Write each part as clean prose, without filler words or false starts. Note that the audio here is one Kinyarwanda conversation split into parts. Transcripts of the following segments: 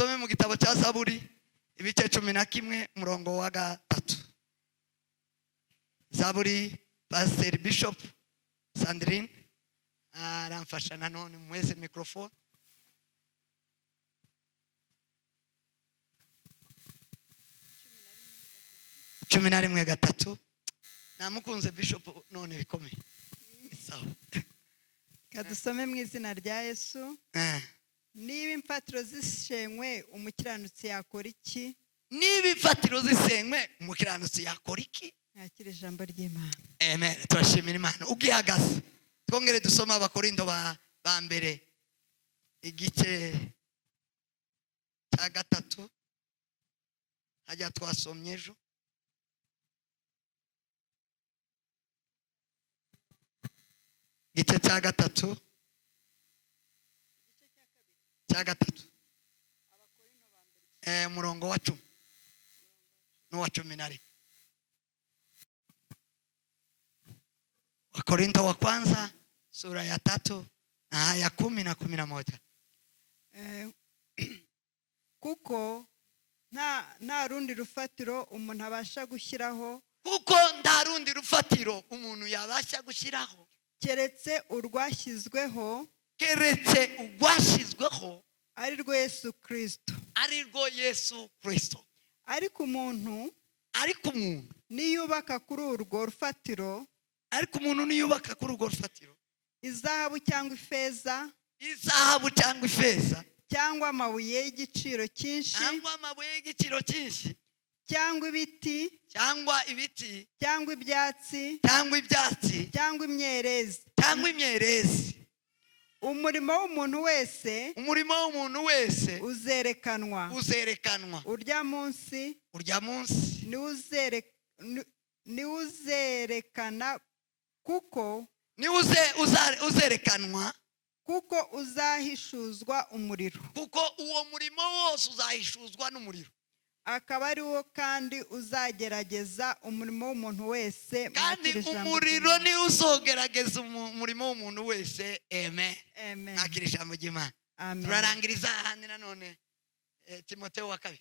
dusome mu gitabo cya Zaburi ibice 11 murongo wa 3. Zaburi Pastor Bishop Sandrine aramfasha nanone mwese microphone. Cumi na rimwe gatatu. Namukunze Bishop none bikomeye. Sawa. Kadusome mu izina rya Yesu. Niba imfatiro zishenywe umukiranutsi yakora iki? Niba imfatiro zisenywe umukiranutsi yakora iki? Yakira ijambo ry'Imana. Amen. Turashimira Imana. Ugihagaze twongere dusoma Abakorindo ba mbere igice cya 3 hajya twasomye ejo. Igice cya 3 murongo wa 10 no wa 11. Wakorintho wa kwanza sura ya 3 aya 10 na 11. Kuko nta rundi rufatiro umuntu abasha gushyiraho. Kuko nta rundi rufatiro umuntu yabasha gushyiraho keretse urwashyizweho ari rwo Yesu Kristo. Ariko umuntu niyubaka kuri urwo rufatiro, izahabu cyangwa ifeza cyangwa amabuye y'igiciro cyinshi cyangwa ibiti cyangwa ibyatsi cyangwa imyerezi, umurimo w'umuntu wese uzerekanwa urya munsi niwuzerekana kuko uzahishuzwa umuriro. Kuko uwo murimo wose uzahishuzwa n'umuriro. Akaba ari wo kandi uzagerageza umurimo w'umuntu wese. Kandi umuriro ni uzogerageza umurimo w'umuntu wese. Amen. Nakira ijambo ry'Imana. Turarangiriza ahandi nanone Timotheo wa 2.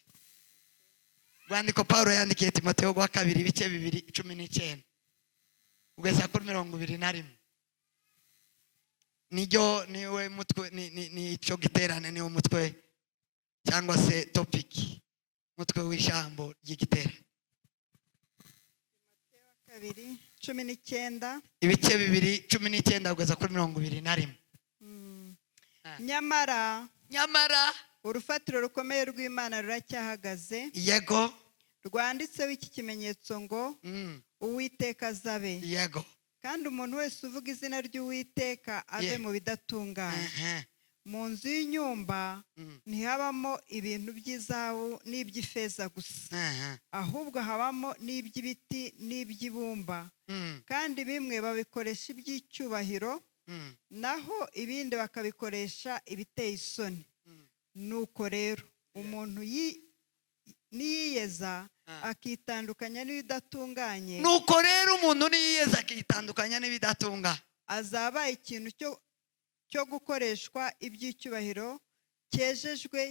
Rwandiko Paulo yandikiye Timotheo wa 2 ibice 2:19 ugeza kuri 21. Niwe mutwe ni cyo giterane niwo mutwe cyangwa se topic mutwe w'ijambo ry'igitera. Timotheo 2:19 ibice 2:19 ugeza kuri 21. Nyamara urufatiro rukomeye rw'Imana ruracyahagaze. Yego. Rwanditseho iki kimenyetso ngo Uwiteka azabe. Yego. Kandi umuntu wese uvuga izina ry'Uwiteka ave mu bidatunganye. Mu nzu y'inyumba ntihabamo ibintu by'izahabu n'iby'ifeza gusa, ahubwo habamo n'iby'ibiti n'iby'ibumba, kandi bimwe babikoresha iby'icyubahiro naho ibindi bakabikoresha ibiteye isoni. Nuko rero umuntu niyiyeza akitandukanya n'ibidatunganye, azaba ikintu cyo gukoreshwa iby'icyubahiro cyejejwe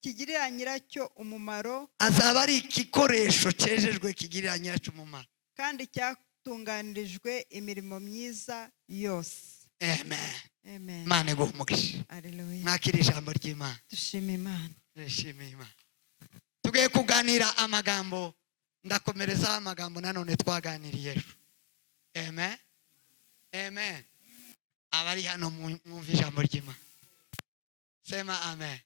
kigirira nyiracyo umumaro. Azaba ari igikoresho cyejejwe kigirira nyiracyo umumaro kandi cyatunganirijwe imirimo myiza yose. Amen. Amen. Mane go umugisha. Hallelujah. Mwakira ijambo ry'Imana. Dushime Imana. Dushime Imana. Tugiye kuganira amagambo, ndakomereza amagambo nanone twaganiriye ejo. Amen. Amen. Abari hano mwumva ijambo ry'Imana. Sema amen.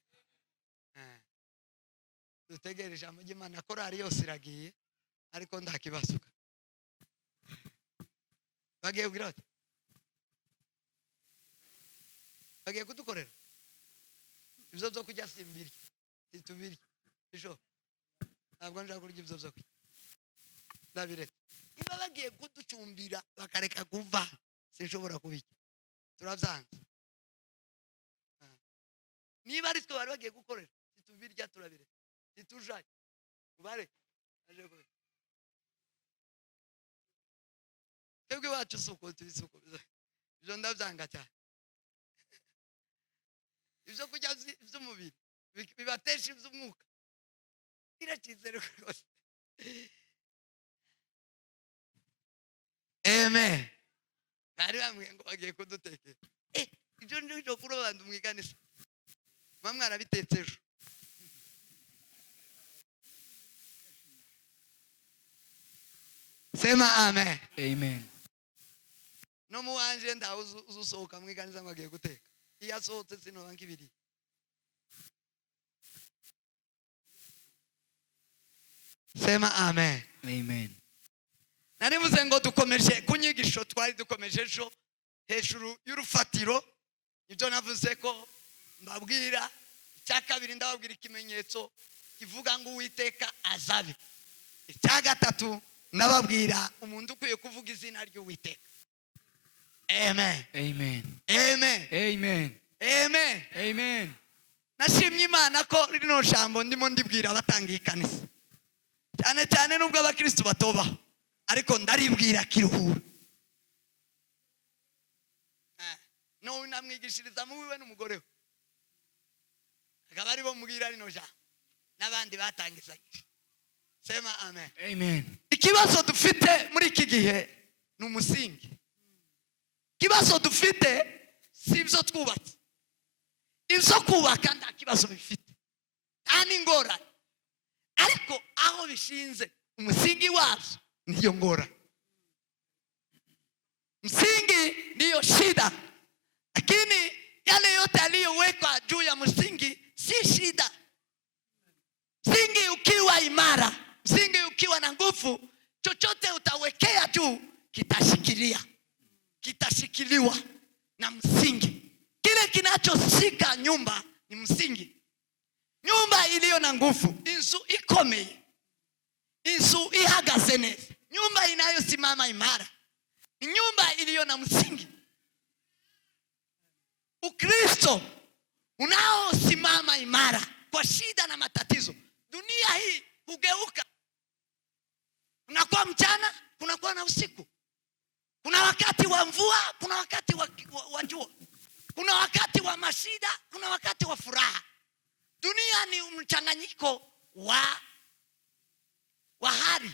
Dutegere ijambo ry'Imana, korari yose iragiye ariko ndakibasuka. Bagiye kugira ati bagiye kudukorera ibyo byo kujya simbiri itubiri isho ntabwo nja kurya ibyo byo ndabireka. Niba bagiye kuducumbira bakareka kuva sinshobora kubika, turavyanze. Niba ari twe bari bagiye gukorera itubirya turabireka itujaye ubare aje ko twebwe wacu suko tubisuko ibyo ndavyanga cyane. Ibyo kujya by'umubiri bibatesha iby'umwuka. Iracyizere rwose. Amen. Bari bambwiye ngo bagiye kudutekera. Ibyo ndio kurobanza umwiganisa. Mamwe arabitetse ejo. Sema amen. Amen. No muwanje ndaho uzusohoka mwiganiza ngo agiye guteka. Iyo asohotse sino bankibiri. Sema amen. Amen. Narivuze ngo dukomeje kunyigisho twari dukomeje ejo hejuru y'urufatiro. Ibyo navuze ko mbabwira icya kabiri ndababwira ikimenyetso kivuga ngo Uwiteka azabe. Icya gatatu nababwira umuntu ukwiye kuvuga izina ry'Uwiteka. Amen. Amen. Amen. Amen. Amen. Amen. Nashimye Imana ko rino jambo ndimo ndibwira abatangiye ikanisa. Cyane cyane nubwo abakristo batoba ariko ndaribwira kiruhura. No namwigishiriza mu wiwe n'umugore we. Akaba ari bo mubwira rino jambo n'abandi batangizanye. Sema amen. Amen. Ikibazo dufite muri iki gihe ni umusingi. Ikibazo dufite si ibyo twubatse. Ibyo kubaka nta kibazo bifite. Ani ngora. Ariko aho bishinze umusingi wazo ndiyo ngora. Msingi ndiyo shida. Lakini yale yote aliyowekwa juu ya msingi si shida. Msingi ukiwa imara, msingi ukiwa na nguvu, chochote utawekea juu kitashikilia. Kitashikiliwa na msingi. Kile kinachoshika nyumba ni msingi. Nyumba iliyo na nguvu, inzu ikomeye, inzu ihagaze neza. Nyumba inayosimama imara ni nyumba iliyo na msingi. Ukristo unaosimama imara kwa shida na matatizo, dunia hii hugeuka. Kunakuwa mchana, kunakuwa na usiku. Kuna wakati wa mvua, kuna wakati wa jua. Kuna wakati wa mashida, kuna wakati wa furaha. Dunia ni mchanganyiko wa hali.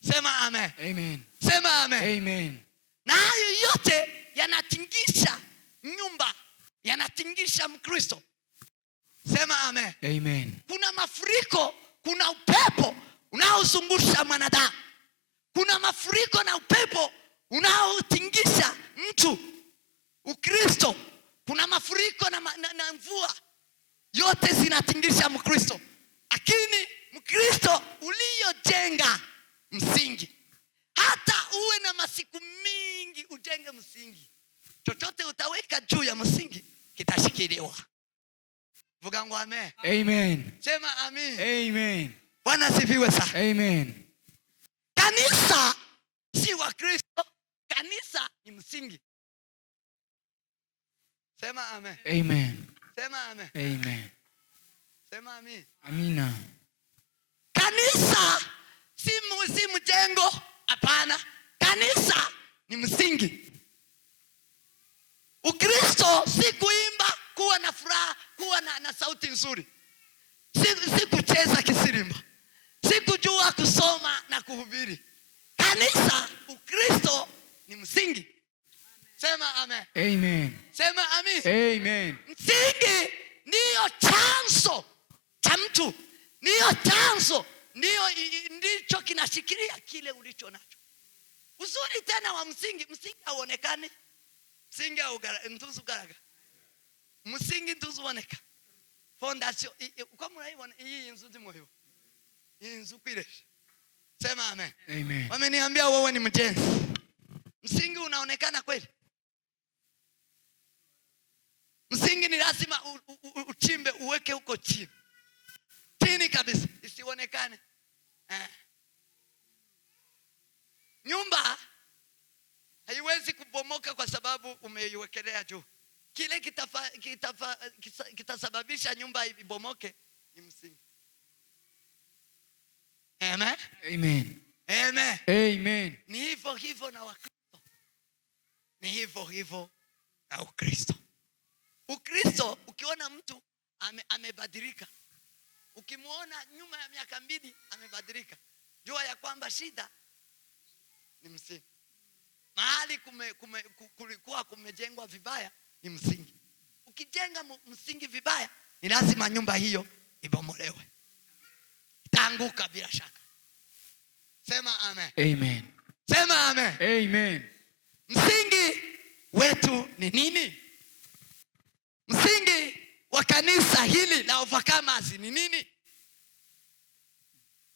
Sema amen. Amen. Sema amen. Amen. Na hayo yote yanatingisha nyumba, yanatingisha Mkristo. Sema amen. Amen. Kuna mafuriko, kuna upepo unaozungusha mwanadamu. Kuna mafuriko na upepo unaotingisha mtu. Ukristo, kuna mafuriko na mvua. Yote zinatingisha Mkristo. Lakini Mkristo uliyojenga msingi, hata uwe na masiku mingi ujenge msingi, chochote utaweka juu ya msingi kitashikiliwa. Vuga ngo amen. Amen. Sema amen. Amen. Bwana sifiwe sana. Amen. Kanisa si wa Kristo, kanisa ni msingi. Sema amen. Amen. Sema amen. Amen. Sema amen. Amina. Kanisa si mjengo, hapana. Kanisa ni msingi. Ukristo si kuimba, kuwa na furaha, kuwa na sauti nzuri. Si kucheza kisirimba. Si kujua kusoma na kuhubiri. Kanisa, Ukristo ni msingi. Sema amen. Amen. Sema amen. Amen. Msingi ndiyo chanzo cha mtu. Ndiyo chanzo. Ndicho kinashikilia kile ulicho nacho. Uzuri tena wa msingi hauonekani. Msingi ntuzu garaga. Msingi ntuzu oneka. Fondation. Kwa mnaibona hii inzu ndi moyo. Hii inzu kwiresha. Sema amen. Amen. Wameniambia wewe ni mjenzi. Msingi unaonekana kweli? Msingi ni lazima uchimbe, uweke huko chini. Chini kabisa, isionekane. Nyumba haiwezi kubomoka kwa sababu umeiwekelea juu. Kile kitasababisha nyumba ibomoke ni msingi. Amen. Amen. Amen. Amen. Ni hivyo na Wakristo. Ni hivyo na Ukristo. Ukristo, ukiona mtu amebadilika. Ukimuona nyuma ya miaka 2 amebadilika, jua ya kwamba shida ni msingi. Mahali kulikuwa kumejengwa vibaya ni msingi. Ukijenga msingi vibaya, ni lazima nyumba hiyo ibomolewe, itaanguka bila shaka. Sema amen. Amen. Sema amen. Amen. Msingi wetu ni nini? Msingi wa kanisa hili la Overcomers ni nini?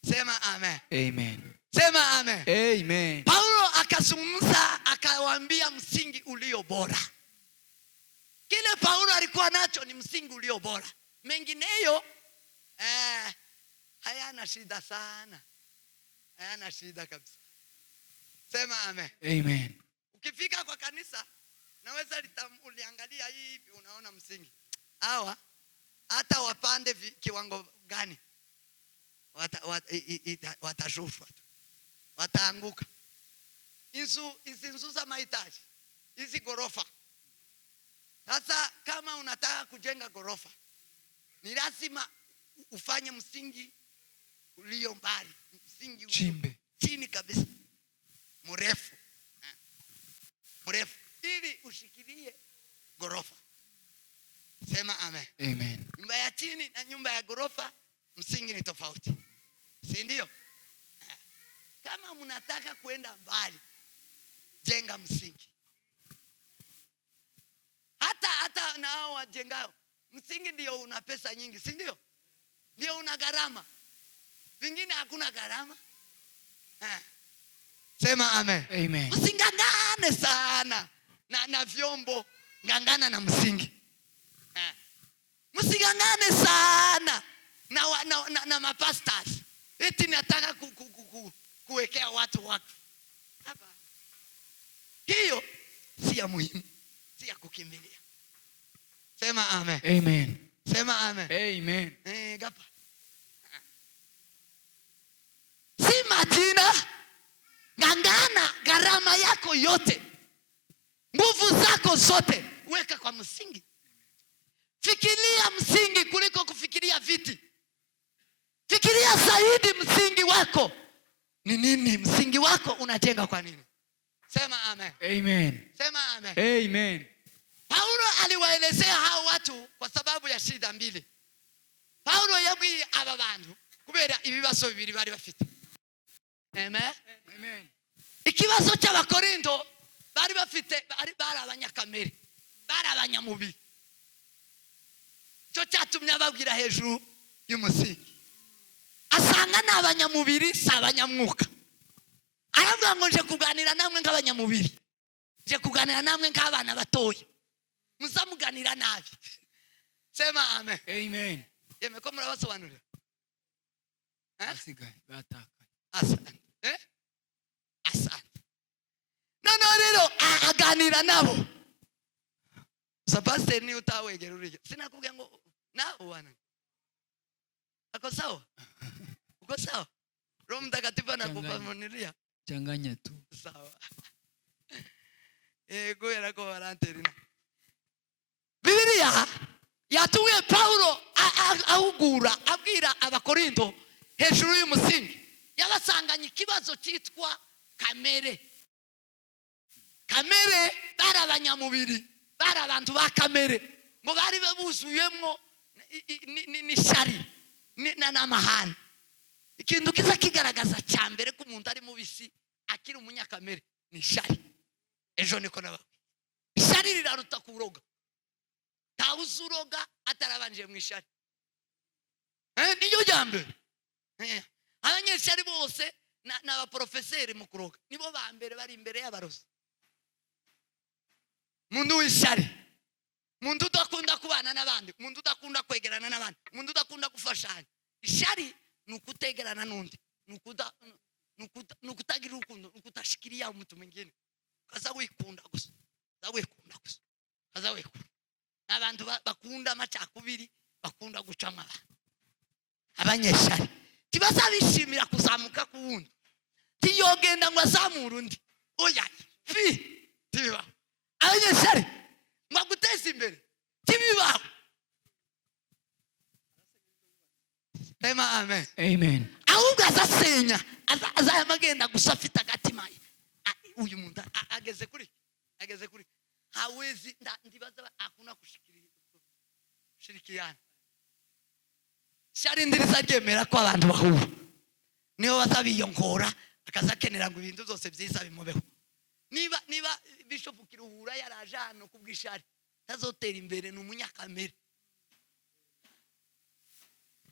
Sema amen. Amen. Sema amen. Amen. Paulo akazungumza, akawaambia msingi ulio bora. Kile Paulo alikuwa nacho ni msingi ulio bora. Mengineyo hayana shida sana. Hayana shida kabisa. Sema amen. Amen. Ukifika kwa kanisa, naweza uliangalia hivi, unaona msingi. Hawa hata wapande kiwango gani, watashushwa tu, wataanguka. Hizi nzu za mahitaji, hizi gorofa. Sasa kama unataka kujenga gorofa, ni lazima ufanye msingi ulio mbali, msingi chini kabisa, mrefu, ili ushikilie gorofa. Sema amen. Amen. Nyumba ya chini na nyumba ya gorofa, msingi ni tofauti, si ndio? Kama mnataka kwenda mbali, jenga msingi. Hata nao wajengao, msingi ndio una pesa nyingi, si ndio? Ndio una gharama. Vingine hakuna gharama. Sema amen. Amen. Msingangane sana na vyombo, ngangana na msingi. Msingangane sana na mapastors. Eti nataka kuwekea watu wakfu. Hapa. Hiyo si ya muhimu, si ya kukimbilia. Sema amen. Amen. Sema amen. Amen. Gapa. Si majina. Ngangana gharama yako yote, nguvu zako zote, weka kwa msingi. Fikiria msingi kuliko kufikiria viti. Fikiria zaidi msingi wako ni nini? Msingi wako unajenga kwa nini? Sema amen. Amen. Sema amen. Amen. Paulo aliwaelezea hao watu kwa sababu ya shida 2. Paulo yabwiye aba bantu kubera ibibazo bibiri bari bafite. Amen. Amen. Ikibazo cy'Abakorinto bari bafite, bari abanyakamere, bari abanyamubiri. Cyo cyatumye ababwira hejuru y'umusingi. Asanga n'abanyamubiri si abanyamwuka. Aravuga ngo nje kuganira namwe nk'abanyamubiri, nje kuganira namwe nk'abana batoya, muzamuganira nabi. Sema amen. Amen. Yeme ko murabasobanurira. Asigaye bataka. Asante. Asante. Noneho rero aganira nabo. Pastor ni utawegera uriye. Sinakubwiye ngo nawe wana. Ako sawa? Uko sawa? Roho Mtakatifu anakupamonia. Changanya tu. Sawa. Goera ko waranterina. Biblia yatuwe Paulo ahugura abwira Abakorinto hejuru y'umusingi. Yabasanganye ikibazo cyitwa kamere. Kamere bari abanyamubiri, bari abantu ba kamere, ngo bari babuzuyemo n'ishari n'amahane. Ikintu kiza kigaragaza cyambere ko umuntu ari mubisi akiri umunyakamere ni ishari. Ejo niko naba. Ishari riraruta kuroga. Tawuzuroga atarabanje mu ishari. Niyo jambe. Abanyeshari bose n'abaprofeseri mu kuroga nibo bambere bari imbere y'abarozi. Mundu w'ishari, mundu udakunda kubana n'abandi, mundu udakunda kwegerana n'abandi, mundu udakunda gufashanya. Ishari nukutegerana n'undi, nukutagira urukundo, nukutashikiria umuntu mwingine. Kaza wikunda gusa, kaza wikunda. Abantu bakunda amacakubiri, bakunda gucama abantu. Abanyeshari kibaza bishimira kuzamuka ku wundi, tiyogenda ngo azamura undi. Oya tiba abanyeshari mwaguteza imbere tibibaho. Sema amen. Amen. Ahubwo azasenya, azayamagenda gusa afite agatima. Uyu muntu ageze kuri hawezi ndibaza akuna kushirikiana. Shari ndiriza ryemera ko abantu bahura. Niyo bazabiyongora akazakenera ngo ibintu byose byiza bimubeho. Niba Bishop Kiruhura yaraje hano kubwishari tazotera imbere n'umunyakamere.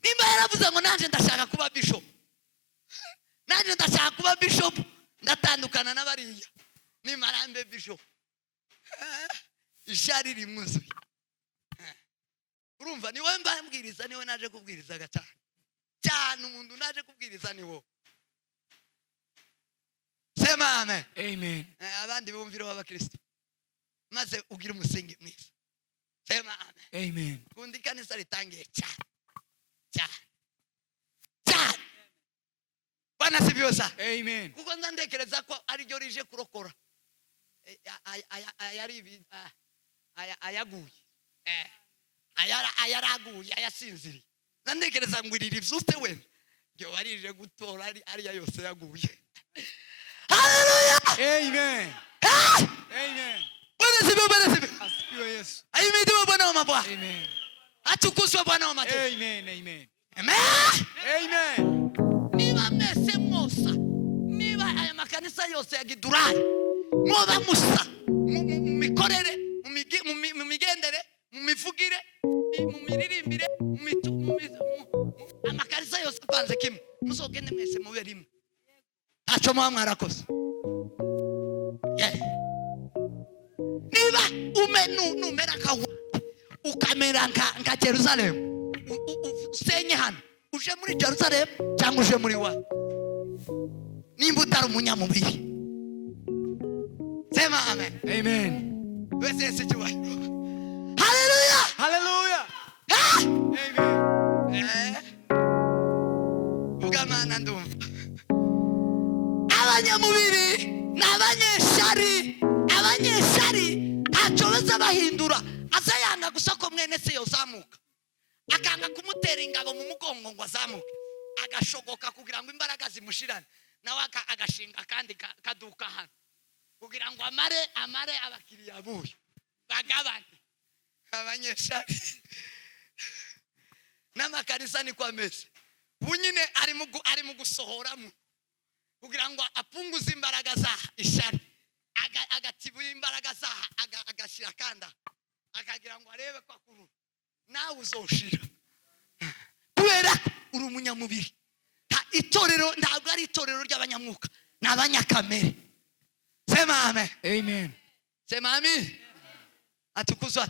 Niba yaravuze ngo nanje ndashaka kuba bishop. Nanje ndashaka kuba bishop, ndatandukana n'abariya. Ni marambe bishop. Ishari rimuzuye. Urumva niwe mbambwiriza, niwe naje kubwiriza gatanu. Cyane umuntu naje kubwiriza niwo. Sema amen. Amen. Abandi bumvira w'abakristo. Maze ugira umusingi mwiza. Sema amen. Amen. Kundi kanisa ritangiye cyane. Bwana sibyoza. Amen. Kuko ndandekereza ko ari ryo rije kurokora. Ayaguye. Ayaraguye, ayasinziriye. Ndandekereza ngo iri rivyuste we. Ryo warije gutora ari yose yaguye. Hallelujah. Amen. Amen. Bwana sibyo. Asifiwe Yesu. Ayimidiwe Bwana wa mabwana. Amen. Atukuzwe Bwana wa mateka. Amen. Amen. Amen. Amen. Niba mese mosa, niba aya makanisa yose ya Gidurani muba musa mu mikorere, mu migendere, mu mivugire, mu miririmbire, amakanisa yose apanze kimwe, muzogende mwese mube rimwe. Tacho mwarakoze. Niba numera kawa ukamera nka Jerusalem, usenye hano uje muri Jerusalem cyangwa uje muri wa, nimba utari umunyamubiri. Sema amen. Amen. Wese sikiwa. Hallelujah. Hallelujah. Amen. Ugamana ndumva. Abanyamubiri n'abanyeshari ntacobeza bahindura. Azayanga gusa ko mwene se yozamuka, akanga kumutera ingabo mu mugongo ngo azamuke, agashogoka kugira ngo imbaraga zimushirane, nawe agashinga kandi kaduka hano kugira ngo amare abakiriya buyo bagabane. Abanyeshari n'amakanisa ni kwa mese bunyine ari mu gusohoramo kugira ngo apunguze imbaraga za ishari, agatibuye imbaraga za agashira kanda, akagira ngo arebe kwa kuru nawe uzoshira kubera uri umunyamubiri. Itorero ntabwo ari itorero ry'abanyamwuka, n'abanyakamere. Sema amen. Amen. Sema amen. Atukuzwe.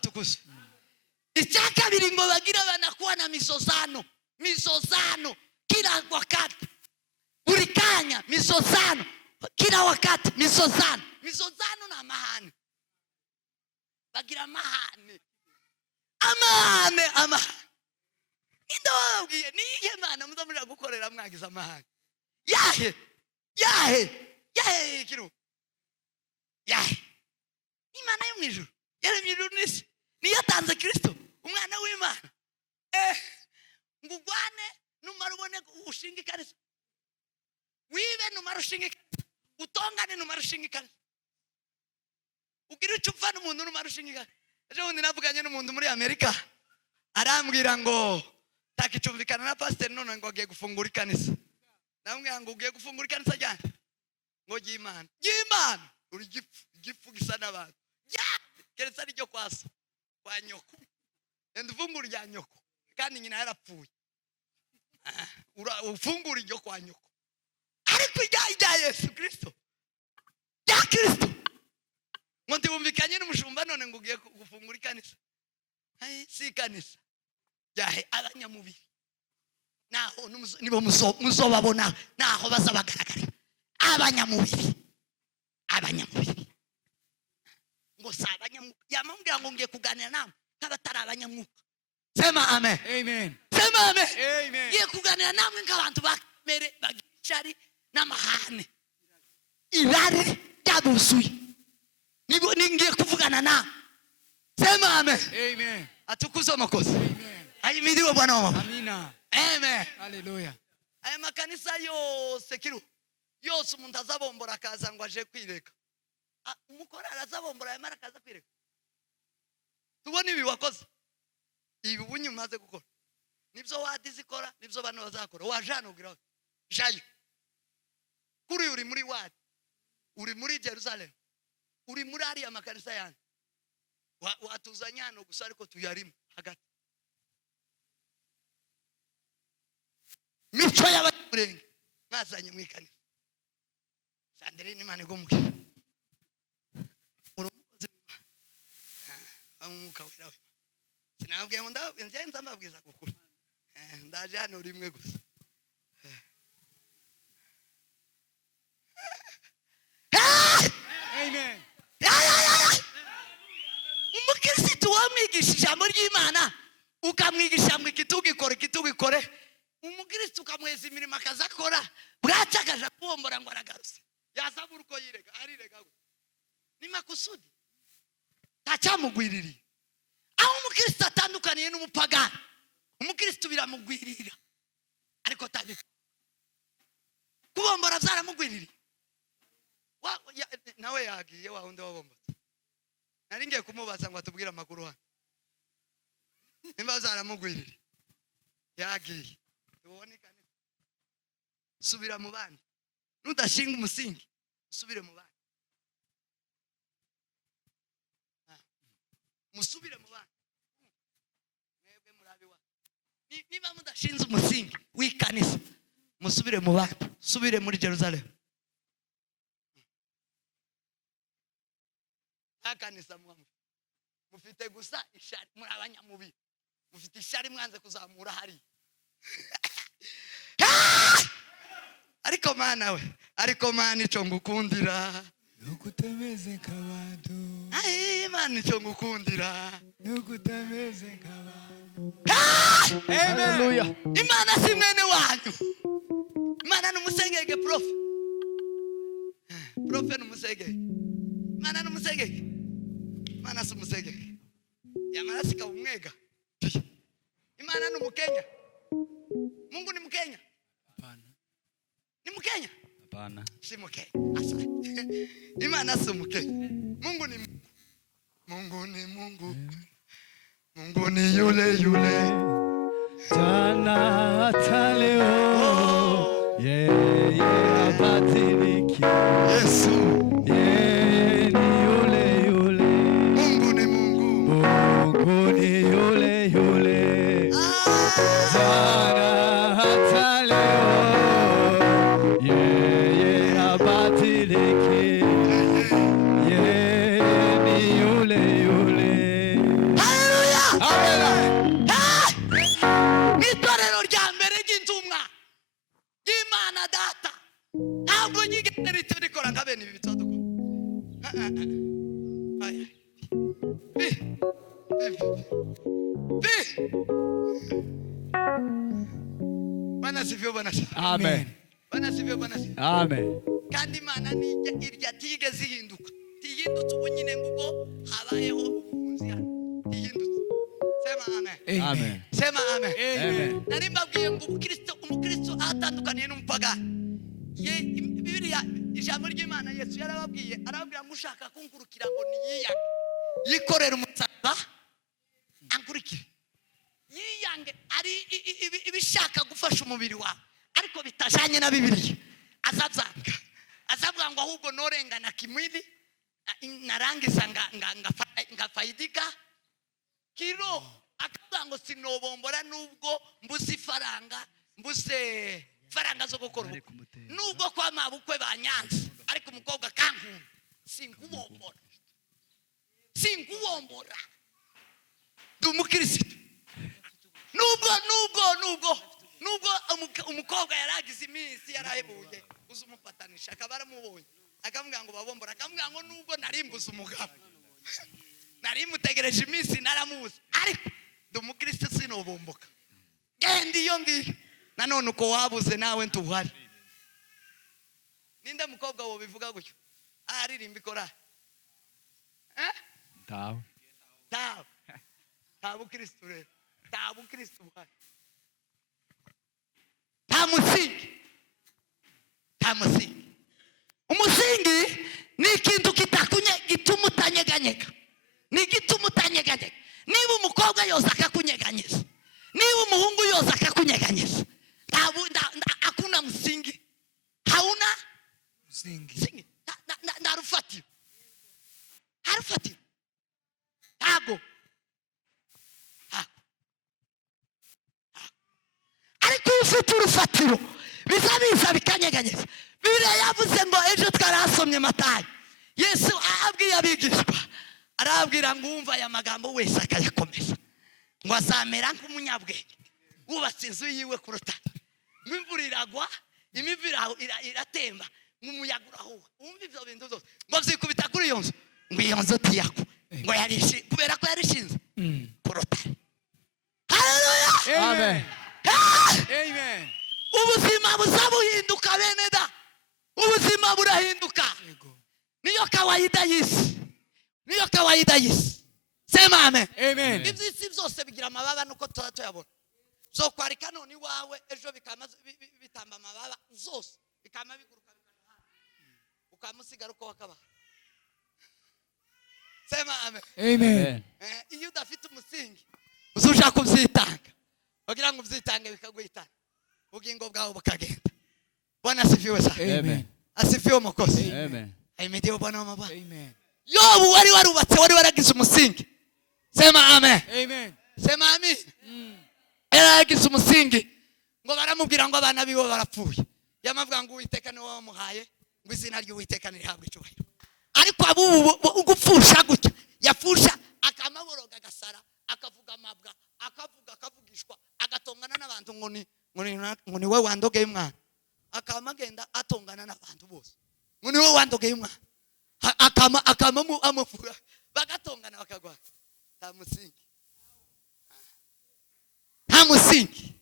Icyakabiri ngo bagira banakuwa na mizozano kila wakati, buri kanya mizozano, kila wakati mizozano na mahane. Bagira amahane. Indababwiye niye Mana muzamurira gukorera mwagiza amahane. Yahe kiru. Imana yo mwijuru yaremye ijuru n'isi, niyo yatanze Kristo umwana w'Imana. Ngugwane numara ubone ushinga ikanisa, wibe numara ushinga ikanisa, utongane numara ushinga ikanisa, ugira icupfa n'umuntu numara ushinga ikanisa. Ejo bundi navuganye n'umuntu muri Amerika, arambwira ngo takicumbikana na pastor none ngo agiye gufungura ikanisa. Namwe ngo ugiye gufungura ikanisa ryane ngo ry'Imana uri gifu gisa n'abantu keretse ari ryo kwaso kwa nyoko, ndufungura rya nyoko kandi nyina yarapfuye. Ufungura iryo kwa nyoko, ariko rya Yesu Kristo ngo ndibumvikanye n'umushumba none ngo ugiye gufungura ikanisa. Si ikanisa yahe abanyamubiri, naho nibo muzobabona naho bazabagaragara. Abanyamubiri ngo sabanyamwuka, yamambwira ngo ngiye kuganira namwe nk'abatari abanyamwuka. Sema amen. Amen. Sema amen. Amen. Ngiye kuganira namwe nk'abantu bakamere bagicari n'amahane, irari ryabuzuye, nibo ningiye kuvugana nawe. Sema amen. Amen. Atukuzwe amakosa. Amen. Ahimidiwe Bwana wangu. Amina. Amen. Haleluya. Aya makanisa yose kiru yose umuntu azabombora akaza ngo aje kwireka. Umukora arazabombora yamara akaza kwireka. Tubone ibi wakoze. Ibi bunyi umaze gukora. Nibyo wadizikora, nibyo bano bazakora. Wajana ugira jayo. Kuri uri muri wadi. Uri muri Jerusalem. Uri muri ari amakanisa yanyu. Watuzanya hano gusa ariko tuyarimo hagati. Mico y'abanyamurenge mwazanye mwikanisa. Sandrine n'Imana igumuke. Umukozi mwuka wera. Sinabwiye ngo nje nzambabwiza gukura. Ndaje hano rimwe gusa. Amen. Umukirisitu wamwigisha ijambo ry'Imana ukamwigisha ngo kitugikore. Umukirisitu ukamweza imirimo akazakora bwacakaje kubombora ngo aragaruse. Yazabura uko yirega arirega. Ni makusudi. Tacyamugwiririye. Aho umukirisitu atandukaniye n'umupagani. Umukirisitu biramugwirira. Ariko tabi. Kubombora byaramugwiririye. Nawe yagiye wa undi wabombotse. Nari ngiye kumubaza ngo atubwire amakuru hano. Nimba zaramugwirira. Yagiye. Tubone kanisa. Subira mu bandi. Nudashinga umusingi, usubire mu bandi. Musubire mu bandi. Mwebwe murabiwa. Niba mudashinze umusingi w'ikanisa, musubire mu bandi. Subire muri Jerusalem. Akanisa mufite gusa ishari muri abanyamubi. Mufite ishari mwanze kuzamura hari. Ariko mana we, ariko mana ico ngukundira. Nukutemeze kabantu. Mana ico ngukundira. Nukutemeze kabantu. Haleluya. Imana si mwene wanyu. Imana numusengege prof. Prof numusengege. Imana numusengege. Imana si umusengege. Yamara sika umwega. Imana numukenya. Mungu ni Mkenya. Hapana. Ni Mkenya? Hapana. Si Mkenya. Asante. Imana si Mkenya. Mungu ni Mungu. Mungu ni Mungu. Mungu ni yule. Jana hata leo. Yeye habadiriki. Yesu. Yeye ni yule. Mungu ni Mungu. Mungu ni yule. Jana hata leo. Yeye habadiriki. Yeye ni yule. Haleluya. Haleluya. Itorero rya mbere ry'intumwa y'Imana data. Ntabwo nyigeze riturikora nka bene ibi bitodoko. Bwana sivyo bwana. Amen. Bwana sivyo bwana. Amen. Kandi Imana ni irya tigeze ihinduka. Tihindutse ubu nyine nguko habayeho ubuhunzi hano. Tihindutse. Sema amen. Amen. Sema amen. Amen. Nari mbabwiye ngo umukristo atandukaniye n'umupagani. Bibiliya ijambo ry'Imana Yesu yarababwiye arababwira ngo ushaka kunkurikira ngo niyiyage. Yikorera umusaraba ankurikire. Yiyange ari ibishaka gufasha umubiri wawe ariko bitajanye na Bibiliya. Azabwanga ngo ahubwo norengana kimwili narangiza ngafaidika kiro akavuga ngo sinobombora nubwo mbuze faranga zo gukora nubwo kwa mabukwe banyanze ariko umukobwa kankunda singubombora dumukirisitu nubwo umukobwa yaragize iminsi yarahebuye uzumupatanisha akabaramubonye akamubwira ngo babombora akamubwira ngo nubwo narimbuza umugabo narimutegereje iminsi naramuzi ariko dumukirisitu sinobomboka genda iyo ngiyo nanone uko wabuze nawe ntuhari. Ninde mukobwa wo bivuga gutyo aririmba ikora Tawe. Tawe Kristo rero nta bukristo buhari, nta musingi. Umusingi ni ikintu gituma utanyeganyega, ni igituma utanyeganyega. Niba umukobwa yose akakunyeganyeza, niba umuhungu yose akakunyeganyeza, hakuna msingi, hauna msingi, na rufatiro, hago. Ariko ufite urufatiro biza bikanyeganyeza. Bibiliya yavuze ngo ejo twarasomye Matayo, Yesu abwiye abigishwa, arabwira ngo umva aya magambo wese akayakomeza ngo azamera nk'umunyabwenge wubatse inzu yiwe ku rutare, imvura iragwa, imivira iratemba, nk'umuyaga urahuha. Umva ibyo bintu byose ngo byikubita kuri iyo nzu, ngo iyo nzu tiyako ngo yarishinze, kubera ko yarishinze ku rutare. Haleluya, Amen. Amen. Ubuzima buza buhinduka bene da, ubuzima burahinduka. Niyo kawaida y'isi, sema amen. Amen. Iby'isi byose bigira amababa nuko tuyabona. So kwarika none iwawe ejo bitamba amababa zose, bikama biguruka ukamusigara uko wakaba. Sema amen. Amen. Iyo udafite umusingi uzuja kubyitanga, bagira ngo ubyitange bikaguhitana, ubugingo bwawe bukagenda. Bwana asifiwe sana. Amen. Asifiwe mukozi. Amen. Ahimidiwe Bwana wa mabwana. Amen. Yobu wari waragize umusingi. Sema amen. Amen. Sema amen. Yaragize umusingi ngo baramubwira ngo abana biwe barapfuye. Yamavuga ngo Uwiteka niwe wamuhaye, ngo izina ry'Uwiteka nirihabwe icyubahiro. Ariko abubu gupfusha gutya, yapfusha akamaboroga agasara, akavuga amabwa, akavugishwa, agatongana n'abantu ngo ni we wandogeye umwana. Akamagenda atongana n'abantu bose ngo ni we wandogeye umwana. Akamufura bagatongana bakagwa. Nta musingi.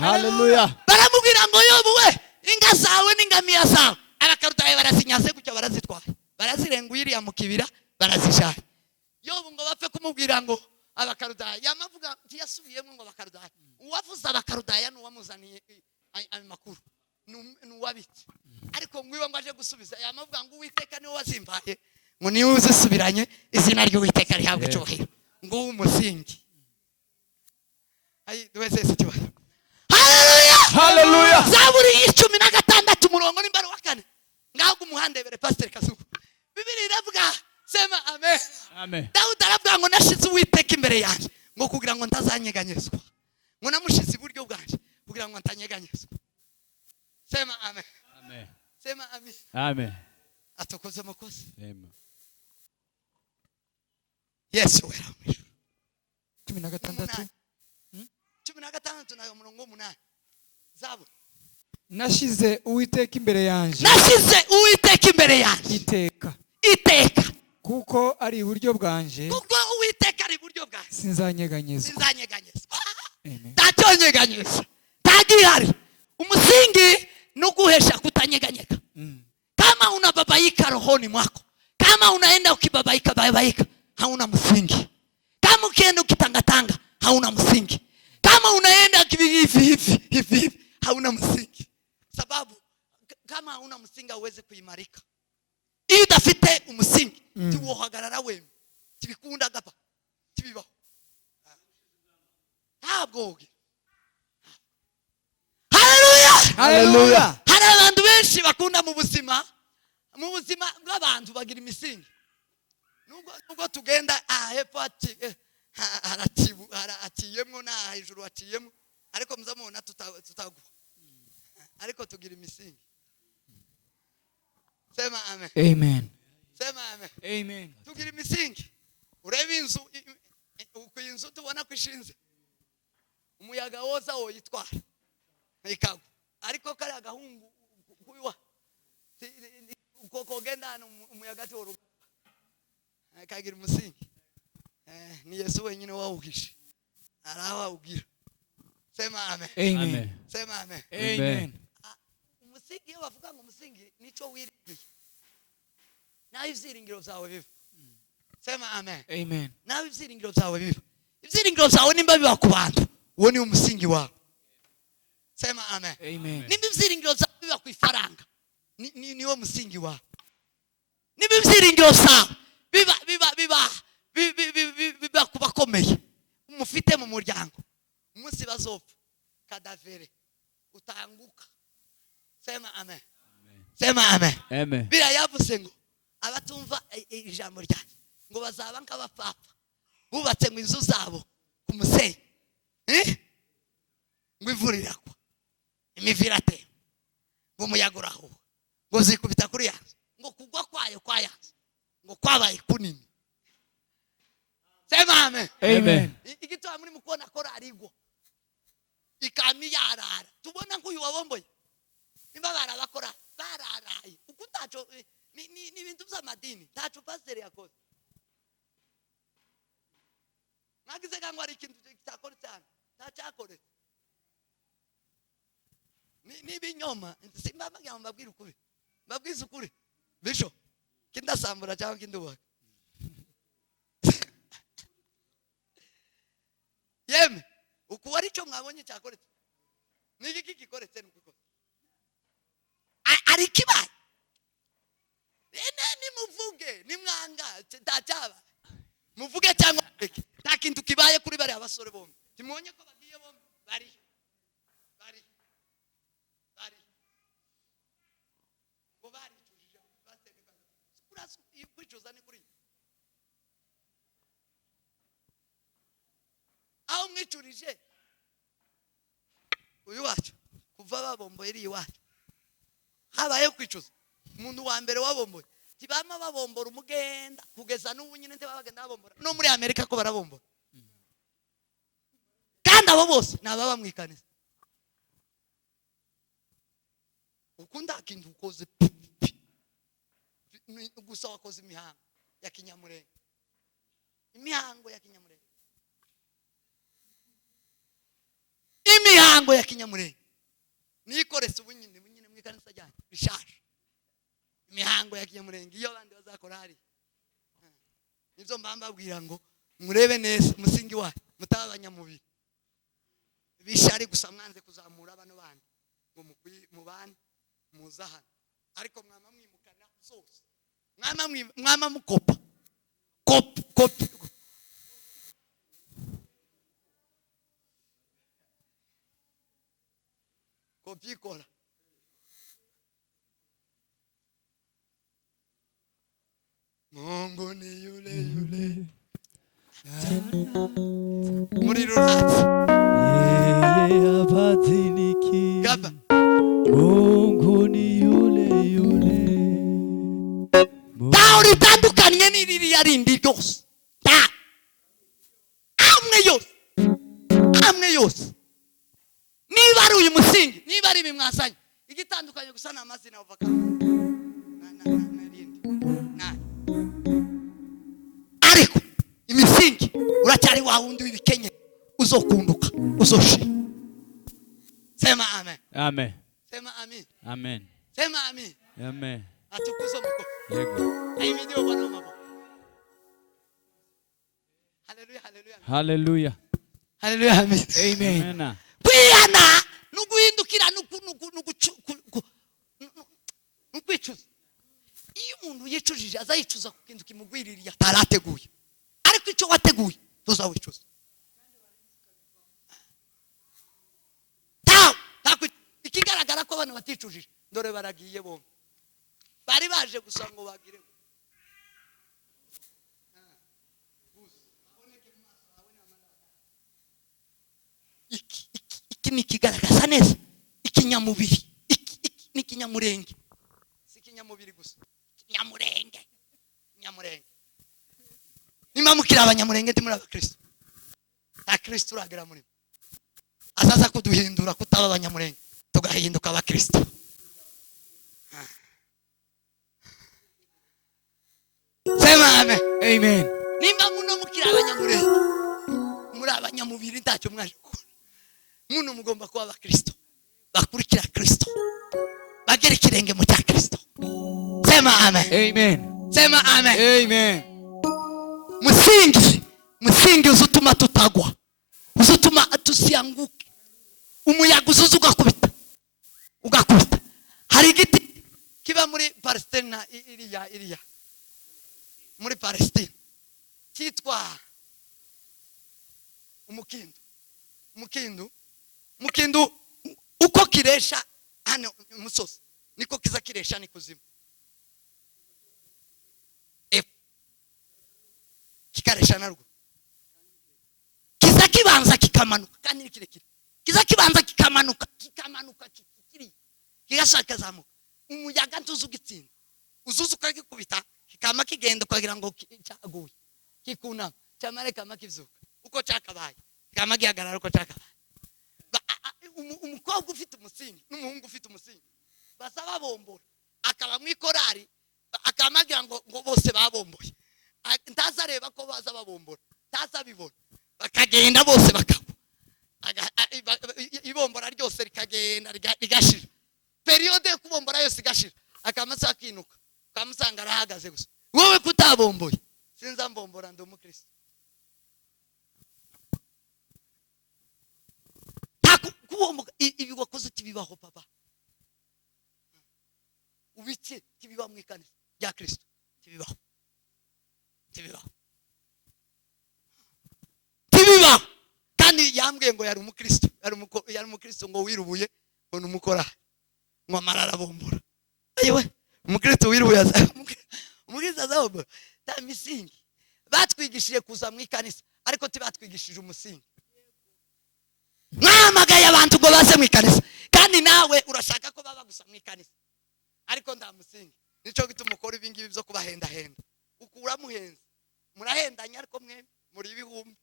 Haleluya. Baramubwira ngo Yobu we, inga zawe n'ingamiya zawe abakarutaye barazinyaze gutya, barazitwaye, barazirengwiriye mu kibira, barazishaye. Yobu ngo bapfe kumubwira ngo abakarutaye, yamavuga ntiyasubiyemo ngo abakarutaye. Uwavuze abakarutaye n'uwamuzaniye ayo makuru n'uwabitse. Ariko ngwiwe ngo aje gusubiza, yamavuga ngo Uwiteka niwe wazimbaye, ngo niwe uzisubiranye, izina ry'Uwiteka rihabwe icyubahiro. Ngo umusingi. Ayi duweze sitiwa. Haleluya. Zaburi 16 umurongo n'imbaro wa 4. Ngaho umuhandebere Pastor Kasuku. Bibiliya iravuga, sema amen. Amen. Dawudi aravuga ngo nashize Uwiteka imbere yanjye ngo kugira ngo ntazanyeganyezwa. Ngo namushize iburyo bwanje kugira ngo ntanyeganyezwa. Sema amen. Amen. Sema amen. Amen. Atokoze mukozi. Amen. Yesu wera mwisho. 16 16 na umurongo 8. Zaburi. Nashize Uwiteka imbere yanjye. Nashize Uwiteka imbere yanjye. Iteka. Kuko ari iburyo bwanje. Kuko Uwiteka ari iburyo bwanje. Sinzanyeganyezwa. Amen. Tatonyeganyeza. Tagihari. Umusingi nuguhesha kutanyeganyeka. Kama unababaika rohoni mwako, kama unaenda ukibabaika, hauna msingi. Kama ukienda ukitangatanga, hauna msingi. Kama unaenda hivi, hauna msingi. Sababu kama hauna msingi hauwezi kuimarika. Iyo udafite umusingi, tiwohagarara wewe, tibikunda gapa, tibibaho. Ntabwoge. Haleluya. Hari abantu benshi bakunda mu buzima bw'abantu bagira imisingi. Nubwo tugenda hepfo atiyemo na hejuru atiyemo, ariko muzamubona tutagwa. Ariko tugira imisingi. Sema amen. Amen. Sema amen. Amen. Tugira imisingi. Urebe inzu, uko inzu tubona kwishinze, umuyaga woza woyitwara ikagwa. Ariko kari agahungu kubiwa uko genda hano umuyaga toro akagira umusingi. Ni Yesu wenyine wawuhishe, arawugira. Sema amen. Amen. Sema amen. Amen. Umusingi iyo bavuga ngo umusingi nico wiringiye, naho ibyiringiro byawe biva. Sema amen. Amen. Naho ibyiringiro byawe biva. ibyiringiro byawe nimba biba ku bantu uwo ni umusingi wawe. Sema amen. Nimba ibyiringiro byawe biba ku ifaranga niwo musingi wawe. Nimba ibyiringiro byawe biba ku bakomeye umufite mu muryango umunsi bazopfa kadavere utanguka. Sema amen. Sema amen. Bira yavuze ngo abatumva ijambo ryanjye ngo bazaba nk'abapfapfa bubatse mu inzu zabo ku musenyi ngo imvura iragwa imivira atemba ngo umuyaga urahuha ngo zikubita kuri yazo ngo kugwa kwayo kwayazo ngo kwabaye kunini. Sema amen. Igitwa muri mukona kora arigwa ikami yarara tubona ngo uyu wabomboye nimba barabakora bararaye uko utaco ni ibintu by'amadini ntaco pastor yakoze. Nagize ngo ari ikintu cyakora cyane ntacakore ni binyoma simba mbabwira ukuri mbabwiza ukuri bisho kindasambura cyangwa kindubaga yeme uko wari cyo mwabonye cyakoretse ni iki gikoretse nuko ari kibaye ni muvuge ni mwanga cyaba muvuge cyangwa nta kintu kibaye kuri bari abasore bombi timonye ko bagiye bombi bari ngo bari tujije batege kurasu kwicuza ni kuri aho mwicurije uyu wacu kuva babomboye iri wacu habaye kwicuza umuntu wa mbere wabomboye tibama babombora umugenda kugeza n'ubu nyine ntibabagenda babombora no muri Amerika ko barabombora kandi abo bose nababa mwikaniza ukunda kintu ukoze gusa wakoze imihango ya kinyamurenge imihango ya kinyamurenge nikorese ubunyine mwikanisa cyane bishaje imihango ya kinyamurenge iyo abandi bazakora hari nivyo mbambabwira ngo murebe neza musingi wayo mutabanya mubiri bishari gusa mwanze kuzamura bano bandi ngo mubane muzahana ariko mwama mwimukana zose mwama mukopa kopi kola Mungu ni yule muri rurati yeye abadiliki gaba Mungu ni yule tauri tandukanye n'iriri yarindi ryose amwe yose niba ari uyu musingi niba ari bimwasanye igitandukanye gusa n'amazina uvaka ariko imisingi uracyari wa wundi w'ibikenye uzokunduka uzoshi. Sema amen. Sema amen. Sema amen. Atukuzo mko yego ai video bana mabo. Hallelujah. Amen. Kuyana nuguhindukira nukwicuza iyo umuntu yicujije azayicuza ku kintu kimugwiririye atarateguye ariko icyo wateguye tuzawicuza ikigaragara ko abantu baticujije ndore baragiye bombi bari baje gusa ngo bagire iki ni kigaragaza neza ikinyamubiri ni kinyamurenge si kinyamubiri gusa kinyamurenge nimba mukira abanyamurenge ndi muri abakristo abakristo uragira muri azaza kuduhindura kutaba abanyamurenge tugahinduka abakristo. Sema amen. Nimba muno mukira abanyamurenge muri abanyamubiri ntacyo mwaje gukora muno mugomba kuba abakristo bakurikira Kristo bagera ikirenge mu cya Kristo. Sema amen. Sema amen. Musingi umusingi uzutuma tutagwa, uzutuma tusianguke. Umuyaga uzuza ugakubita. Hari igiti kiba muri Palestina, iriya muri Palestina cyitwa umukindo. Uko kiresha hano umusozi niko kiza kiresha ni kuzimu. Kikaresha narwo kiza kibanza kikamanuka kandi ni kirekire. Kiza kibanza kikamanuka kiri kigashaka zamuka. Umuyaga ntuzugitsinda, uzuzuka gikubita kikama kigenda kugira ngo cyaguye kikuna cyamare kama kizuka uko cyakabaye kama gihagarara uko cyakabaye. Umukobwa ufite umusingi n'umuhungu ufite umusingi basaba bombora, akaba mwikorari akamagira ngo bose babomboye. Ntazareba ko baza babombora, ntazabibona, bakagenda bose bakagwa. Ibombora ryose rikagenda rigashira. Periode yo kubombora yose igashira, akamasa akinuka kamusanga arahagaze gusa. Wowe kutabomboye sinza mbombora ndi umukristo. Kubomboka ibi wakoze tibibaho papa, ubike tibiba mu ikanisa rya Kristo, tibibaho kandi yambwiye ngo yari umukristo ngo wirubuye ngo numukora ngo amarara bombora. Ayiwe umukristo wirubuye umukristo azabombora. Ta misingi batwigishije kuza mu ikanisa ariko tibatwigishije umusingi. Mwamagaye abantu ngo baze mu ikanisa kandi nawe urashaka ko baba gusa mu ikanisa ariko nda musingi. Nico gituma ukora ibingibi byo kubahenda ukura muhenze. Murahendanye ariko muri ibihumbi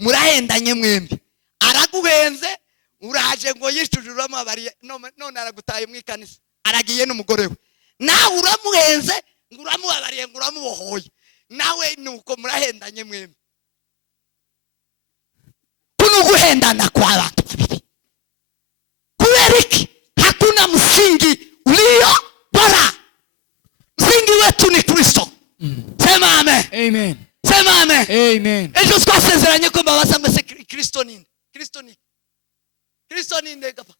murahendanye mwembi. Araguhenze uraje ngo yishujuramo abari none aragutaye mu ikanisa, aragiye n'umugore we. Nawe uramuhenze ngo uramubabariye ngo uramubohoye, nawe nuko murahendanye mwembi. Kunuguhendana kwa watu babiri kubera iki? Hakuna msingi ulio bora. Msingi wetu ni Kristo. Sema amen. Amen. Sema amen. Amen. Ejo twasezeranye ko mbabaza ngo se Kristo ninde? Kristo ninde gapa?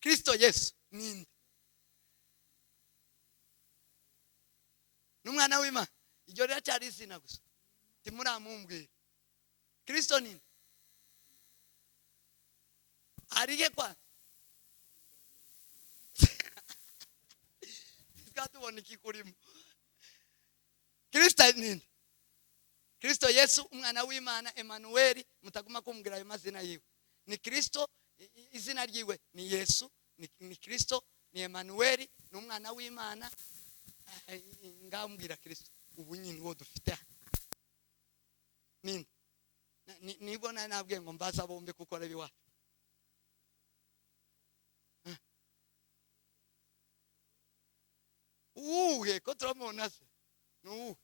Kristo Yesu ninde? Numwana w'Imana. Iryo rero cyari izina gusa. Timuramumbwira. Kristo ninde? Ariye kwa tubona ikikurimo. Kristo ninde? Kristo Yesu umwana w'Imana, Emmanuel. Mutaguma kumbwira ayo mazina yiwe. Ni Kristo, izina ryiwe ni Yesu, ni Kristo, ni Emmanuel, ni umwana w'Imana. Ngambwira Kristo ubu nyine wo dufite ninde? Nibona nabwiye ngo mbaza bombe kuko ari biwa. Ko turamona se no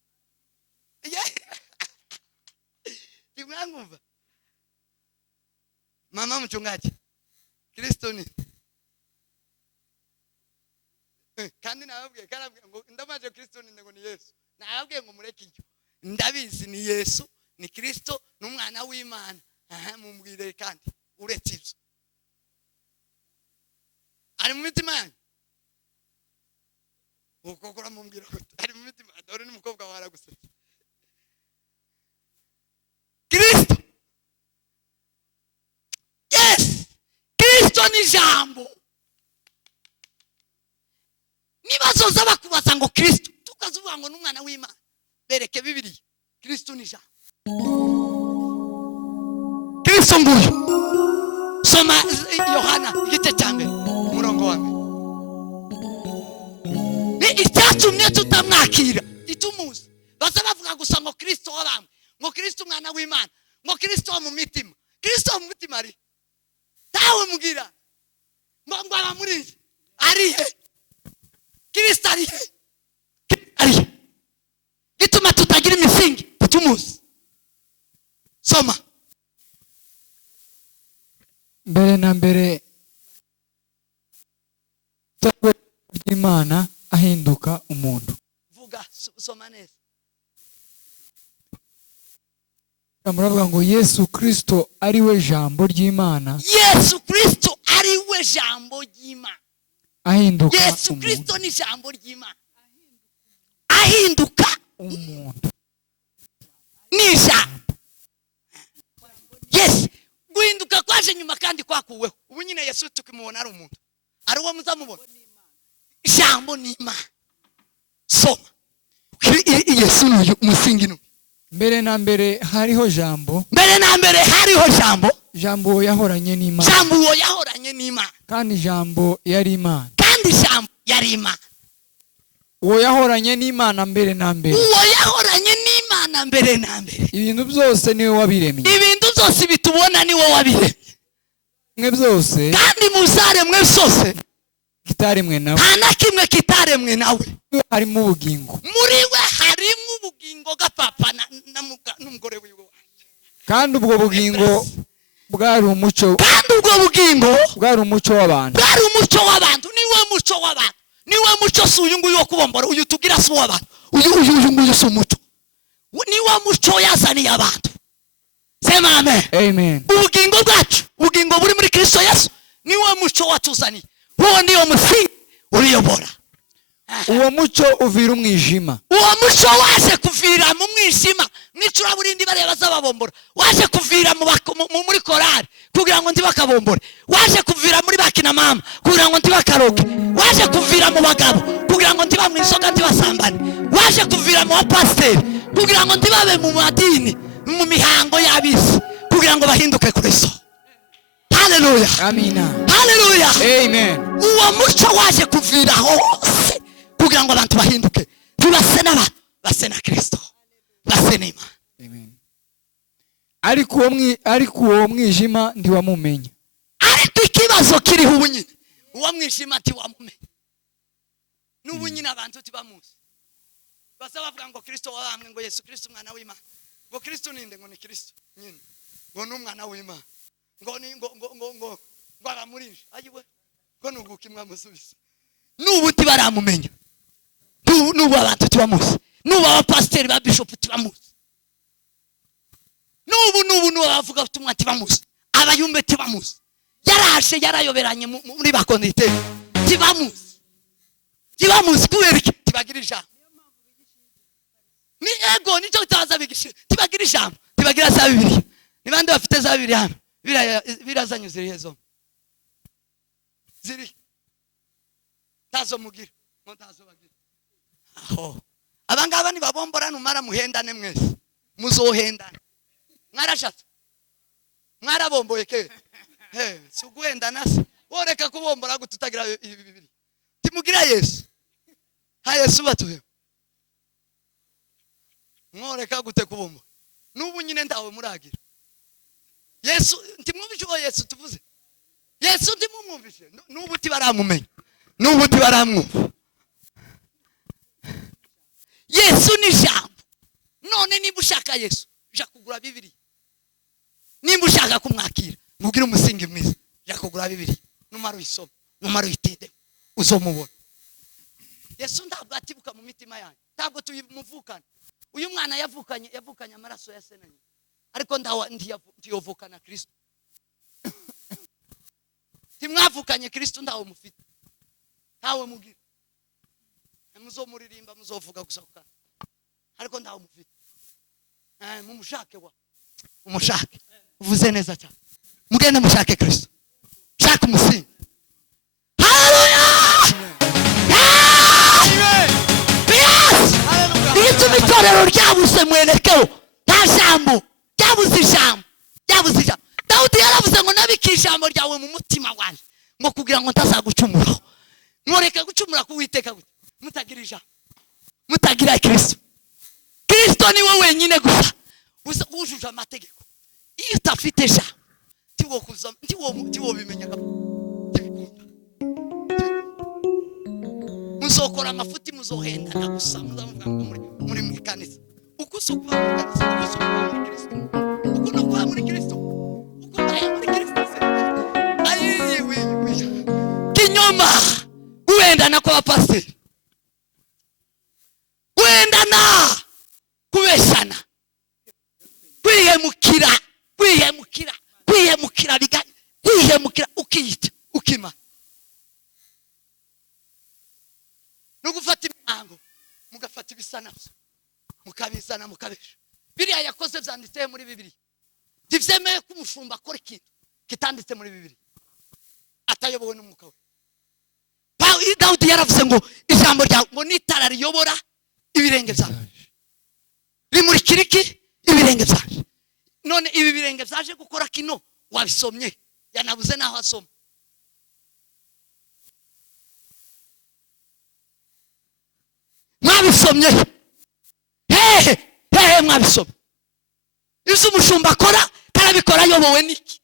timwanguva mama mchungaji. Kristo ni kandi nababwiye ngo ndamaje Kristo ni ngo ni Yesu. Nababwiye ngo mureke icyo ndabizi ni Yesu, ni Kristo, n'umwana w'Imana. Mumbwire kandi uretse ibyo ari mu mitima yanyu. Ukokora mumbwira ko ari mu mitima. Dore n'umukobwa waragusetse. Kristo. Yes. Kristo ni Ijambo. Nibazoza bakubaza ngo Kristo tukazuvuga ngo n'umwana w'Imana, bereke Bibiliya. Kristo ni Ijambo. Kristo nguyu. Soma Yohana igice cya mbere umurongo wa mbere. Ni icyatumye tutamwakira itumuzi. Baza bavuga gusa ngo Kristo wabambwe, ngo Kristo umwana w'Imana, ngo Kristo wo mu mitima. Kristo wo mu mitima ari tawe mugira ngo abamuri ari he? Kristo ari he? Gituma tutagira imisingi tumuzi. Soma. Mbere na mbere ry'Imana ahinduka umuntu. vuga soma neza. Muravuga ngo Yesu Kristo ari we jambo ry'Imana. Yesu Kristo ari we jambo ry'Imana. Ahinduka Yesu Kristo ni jambo ry'Imana. Ahinduka umuntu. Ni jambo. Yes. Guhinduka kwaje nyuma kandi kwakuweho. Ubu nyine Yesu tukimubona ari umuntu. Ari uwo muzamubona. Jambo ni Imana. Soma. Yesu ni umusingi no. Mbere na mbere hariho jambo. Mbere na mbere hariho jambo. Jambo yahoranye n'Imana. Jambo yahoranye n'Imana. Kandi jambo yari Imana. Kandi jambo yari Imana. Uwo yahoranye n'Imana mbere na mbere. Uwo yahoranye n'Imana mbere na mbere. Ibintu byose niwe wabiremye. Ibintu byose bitubona niwe wabiremye. Mwe byose. Kandi muzaremwe byose. Kitaremwe nawe. Nta na kimwe kitaremwe nawe. Harimo ubugingo. Muri we harimo ubugingo gapapa n'umugore wiwe. Kandi ubwo bugingo bwari umuco. Kandi ubwo bugingo bwari umuco w'abantu. Bwari umuco w'abantu. Niwe muco w'abantu. Niwe muco si uyu nguyu wo kubombora. Uyu tugira si w'abantu. Uyu nguyu si umuco. Niwe muco yazaniye abantu. Sema amen. Amen. Ubugingo bwacu. Ubugingo buri muri Kristo Yesu. Niwe muco watuzaniye. Uwo niyo musingi uriyobora. Uwo muco uvira umwijima. Uwo muco waje kuvira mu mwijima. Mwicura burindi bareba z'ababombora. Waje kuvira muri korari kugira ngo ndibakabombore. Waje kuvira muri bakina mama kugira ngo ndibakaroke. Waje kuvira mu bagabo kugira ngo ndiba mu isoga ndibasambane. Waje kuvira mu bapasteri kugira ngo ndibabe mu madini mu mihango y'abisi kugira ngo bahinduke Kristo. Haleluya. Amina. Haleluya. Amen. Uwo muco waje kuvira hose kugira ngo abantu bahinduke. Ntibase n'abantu, base na Kristo. Base n'Imana. Amen. Ariko uwo mwijima ntiwamumenya. Ariko ikibazo kiriho ubu nyine. Uwo mwijima ntiwamumenya. N'ubu nyine abantu tibamuzi. Basa bavuga ngo Kristo wabambwe, ngo Yesu Kristo umwana w'Imana. Ngo Kristo ninde? Ngo ni Kristo nyine. Ngo n'umwana w'Imana. Ngo abamurisha. Ayiwe. Ngo nubuki mwamusubiza. N'ubu tibaramumenya. N'ubu abantu tibamuzi. N'ubu abapasteri ba bishop tibamuzi. N'ubu abavuga ubutumwa tibamuzi. Abayumbe tibamuzi. Yarashe yarayoberanye muri bakondite. Tibamuzi. Tibamuzi kubera iki? Tibagira ijambo. Ni ego nicyo taza bigisha. Tibagira ijambo. Tibagira za Bibiliya. Ni bande bafite za Bibiliya hano? Birazanyu ziri hezo. Ziri. Tazo mugira. Montazo bagira. Aho. Abangaba ni babombora numara muhendane mwese. Muzohendana. Mwarashatse. Mwarabomboye ke. Suguhendana se. Woreka kubombora gututagira Bibiliya. Timugira Yesu. Ha Yesu batuhe. Mworeka gute kubomba. Nubu nyine ndawe muragira. Yesu ntimwumvishe Yesu tuvuze. Yesu ntimumwumvishe. Nubu tibaramumenya. Nubu tibaramwumva. Yesu ni jambo. None niba ushaka Yesu, uja kugura Bibiliya. Niba ushaka kumwakira, mubwire umusingi mwiza, uja kugura Bibiliya. Numara uyisoma, numara uyitinde, uzomubona. Yesu ntabwo atibuka mu mitima yanyu. Ntabwo tuyimuvukana. Uyu mwana yavukanye amaraso ya se na nyina. Ariko ndiyovukana Kristo. Timwavukanye Kristo ndawo mufite. Ntawe mugira. Muzomuririmba muzovuga gusohoka. Ariko ndawo mufite. Mumushake wa. Umushake. Uvuze neza cyane. Mugende mushake Kristo. Shaka umusingi. Haleluya! Yes! Nitu mitorero ryabuze mwenekeho. Nta jambo. Ryabuze ijambo. Dawudi yaravuze ngo nabike ijambo ryawe mu mutima wanjye. Ngo kugira ngo ntazagucumuraho. Mworeka gucumura kuwiteka gute. Mutagira ijambo. Mutagira Kristo. Kristo ni wowe wenyine gusa. Wujuje amategeko. Iyo utafite ijambo. Tiwo bimenya tibikunda. Muzokora amafuti muzohendana gusa muzavuga muri mwikanisa. Uko sokuba muri kanisa, uko sokuba muri Kristo. Uko no kuba muri Kristo. Uko baya muri Kristo. Ayiwe. Kinyoma. Guhendana kwa pastor. kugendana kubeshana kwihemukira ukiyita ukima no gufata imihango mugafata ibisanazo mukabizana mukabesha biriya yakoze byanditse muri Bibiliya divyemeye ko umushumba akora ikintu kitanditse muri Bibiliya atayobowe n'umwuka we. Dawudi yaravuze ngo ijambo ryawe ngo nitara riyobora ibirenge byawe rimurikira iki ibirenge byawe. None ibi birenge byaje gukora kino wabisomye yanabuze naho asoma. Mwabisomye hehe mwabisomye. Izo umushumba akora tarabikora yobowe niki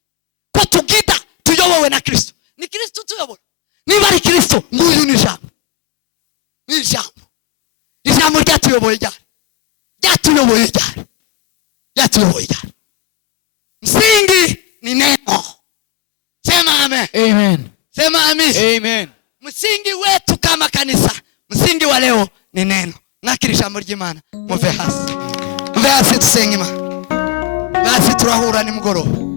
ko tugida tuyobowe na Kristo. Ni Kristo tuyobora. Niba ari Kristo nguyu ni ijambo. Ni ijambo. Ijambo ryatuyoboye ryari. Ryatuyoboye ryari. Ryatuyoboye ryari. Msingi ni neno. Sema amen. Amen. Sema amen. Amen. Msingi wetu kama kanisa, msingi wa leo ni neno. Nakiri ijambo ry'Imana. Muve hasi. Muve hasi tusenge Imana. Basi turahura ni mugoroba.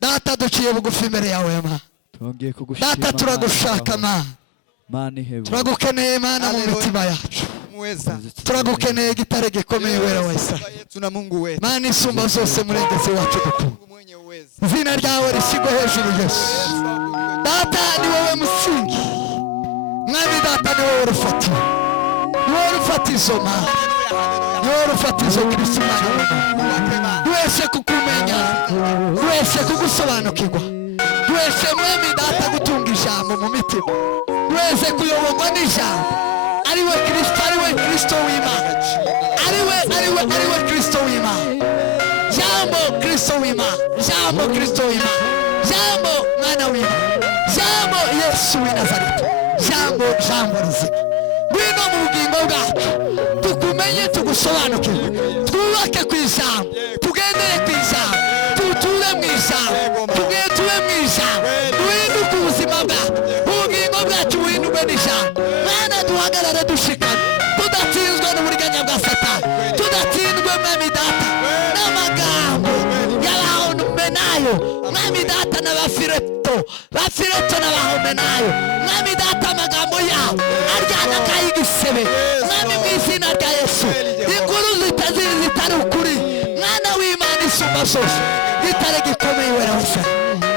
Data duciye bugufi imbere yawe ma. Data turagushaka ma. Turagukeneye Mana mu mitima yacu. Turagukeneye gitare gikomeye wera wese. Mana isumba zose murengezi wacu dukuru. Izina ryawe rishyirwe hejuru Yesu. data ni wowe musingi, mwami data ni wowe urufatiro, ni wowe urufatizo mana, ni wowe urufatizo Kristo mana. Duheshe kukumenya, duheshe kugusobanukirwa, duheshe mwami data gutunga ijambo mu mitima, duheshe kuyoborwa n'ijambo ariwe Kristo, ariwe Kristo w'Imana, ariwe Kristo w'Imana. Jambo Kristo w'Imana, jambo Kristo w'Imana, jambo mwana w'Imana, jambo Yesu w'i Nazareti, jambo rizima. Ngwino mu bugingo bwacu tukumenye, tugusobanukirwe, twubake ku ijambo, tugendere ku ijambo, tuture mu ijambo, tube mu ijambo, duhinduke ubuzima bwacu, ubugingo bwacu buhindurwe n'ijambo. Mwana duhagarare dushikane, tudatsinzwe n'uburiganya bwa Satani, tudatsindwe mwami data n'amagambo y'abahomenayo, mwami data n'abafileto n'abahomenayo, mwami data amagambo yabo aryana akayigisebe, mwami mu izina rya Yesu. Inkuru zitari ukuri, mwana w'Imana isumba zose, gitare gikomeye wera wese.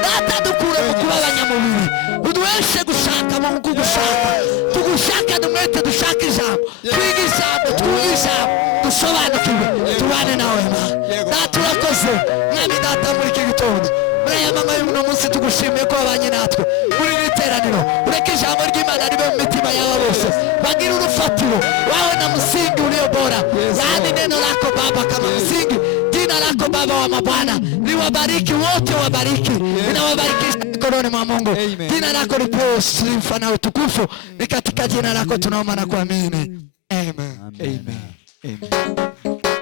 Data dukure mu kuba abanyamubiri, uduheshe gushaka mu kugushaka, tugushakane umwete, dushaka ijambo, twiga ijambo, twumve ijambo, dusobanukirwe, tubane nawe Mana. Data urakoze mwami data muri iki gitondo, muri aya manywa y'uno munsi tugushimiye ko wabanye natwe muri iri teraniro. Ureke ijambo ry'Imana ribe mu mitima yabo bose, bagira urufatiro wawe na msingi ulio bora, yaani neno lako Baba kama msingi, jina lako Baba wa mabwana liwabariki wote, wabariki, ninawabariki mikononi mwa Mungu. Jina lako lipewe sifa na utukufu, ni katika jina lako tunaomba na kuamini. Amen. Amen. Amen.